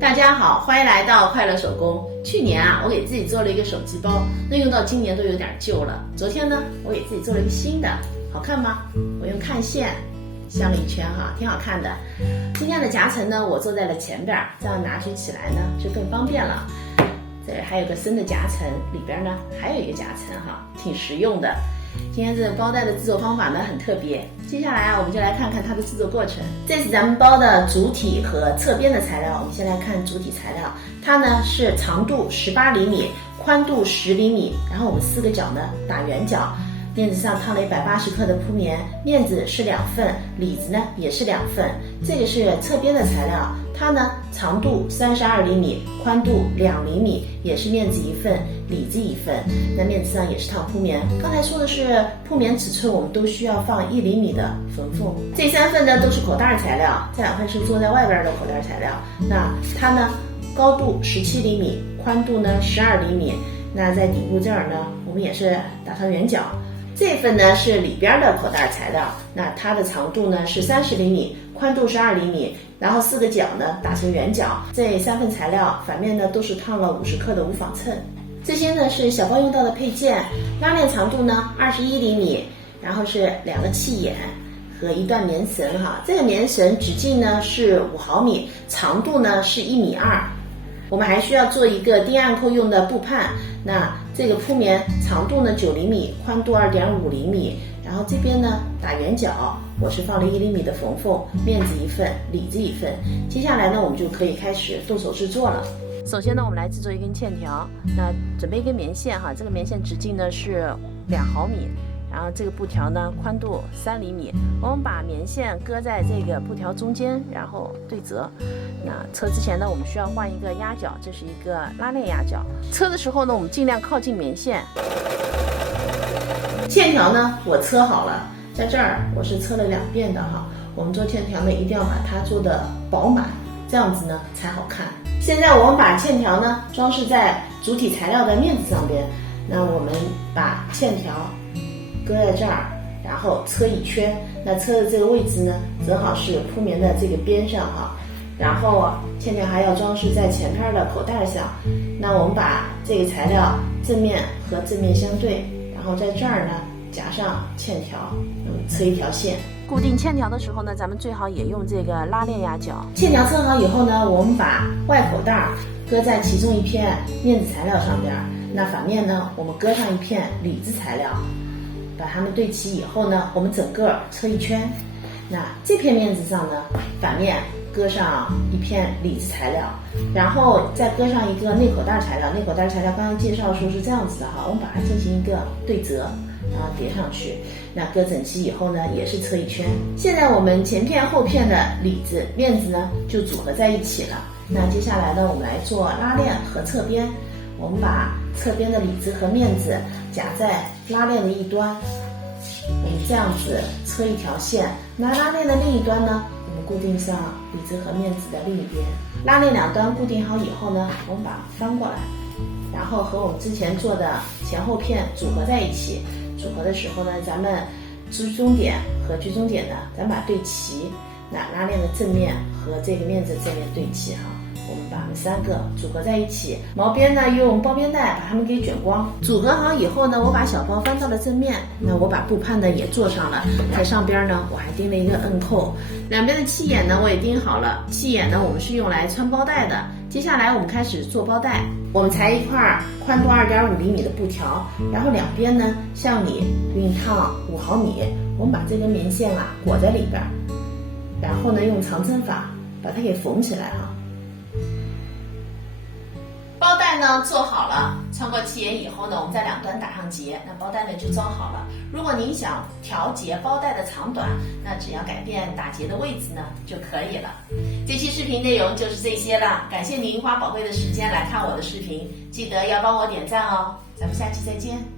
大家好，欢迎来到快乐手工。去年我给自己做了一个手机包，那用到今年都有点旧了。昨天呢，我给自己做了一个新的，好看吗？我用看线镶了一圈挺好看的。今天的夹层呢，我做在了前边，这样拿取起来呢就更方便了。这还有个深的夹层，里边呢还有一个夹层挺实用的。今天这个包袋的制作方法呢很特别，接下来我们就来看看它的制作过程。这是咱们包的主体和侧边的材料，我们先来看主体材料，它呢是长度18厘米，宽度10厘米，然后我们4个角呢打圆角，面子上烫了180克的铺棉，面子是2份，里子呢也是2份。这个是侧边的材料，它呢长度32厘米，宽度2厘米，也是面子1份，里子1份。那面子上也是烫铺棉。刚才说的是铺棉尺寸，我们都需要放1厘米的缝缝。这3份呢都是口袋材料，这2份是做在外边的口袋材料。那它呢高度17厘米，宽度呢12厘米。那在底部这儿呢，我们也是打上圆角。这份呢是里边的口袋材料，那它的长度呢是30厘米，宽度是2厘米，然后4个角呢打成圆角。这3份材料反面呢都是烫了50克的无纺衬。这些呢是小包用到的配件，拉链长度呢21厘米，然后是2个气眼和一段棉绳这个棉绳直径呢是5毫米，长度呢是1.2米。我们还需要做一个钉暗扣用的布畔，那这个铺棉长度呢9厘米，宽度2.5厘米，然后这边呢打圆角，我是放了1厘米的缝缝，面子1份，里子1份。接下来呢我们就可以开始动手制作了。首先呢我们来制作一根线条，那准备一根棉线这个棉线直径呢是2毫米，然后这个布条呢宽度3厘米，我们把棉线搁在这个布条中间，然后对折。那车之前呢我们需要换一个压角，这是一个拉链压角。车的时候呢我们尽量靠近棉线。线条呢我车好了，在这儿我是车了2遍的我们做线条呢一定要把它做的饱满，这样子呢才好看。现在我们把线条呢装饰在主体材料的面子上边，那我们把线条搁在这儿，然后车一圈，那车的这个位置呢正好是铺棉的这个边上然后线条还要装饰在前边的口袋上。那我们把这个材料正面和正面相对，然后在这儿呢夹上线条，车一条线。固定线条的时候呢，咱们最好也用这个拉链压角。线条车好以后呢，我们把外口袋搁在其中一片面子材料上边，那反面呢我们搁上一片里子材料，把它们对齐以后呢，我们整个车一圈。那这片面子上呢，反面搁上一片里子材料，然后再搁上一个内口袋材料。内口袋材料刚刚介绍说是这样子的我们把它进行一个对折，然后叠上去。那搁整齐以后呢，也是车一圈。现在我们前片后片的里子面子呢就组合在一起了。那接下来呢，我们来做拉链和侧边。我们把侧边的里子和面子夹在拉链的一端，我们这样子车一条线。那拉链的另一端呢，我们固定上里子和面子的另一边。拉链2端固定好以后呢，我们把它翻过来，然后和我们之前做的前后片组合在一起。组合的时候呢，咱们居中点和居中点呢，咱把它对齐。那拉链的正面和这个面子正面对齐我们把它们3个组合在一起。毛边呢用包边带把它们给卷光。组合好以后呢，我把小包翻到了正面，那我把布畔呢也做上了，在上边呢我还钉了一个摁扣。两边的气眼呢我也钉好了，气眼呢我们是用来穿包带的。接下来我们开始做包带。我们裁一块宽度2.5厘米的布条，然后两边呢向里熨烫5毫米。我们把这根棉线裹在里边，然后呢用长针法把它给缝起来包带呢做好了，穿过气眼以后呢，我们在2端打上结，那包带呢就装好了。如果您想调节包带的长短，那只要改变打结的位置呢就可以了。这期视频内容就是这些了，感谢您花宝贵的时间来看我的视频，记得要帮我点赞哦。咱们下期再见。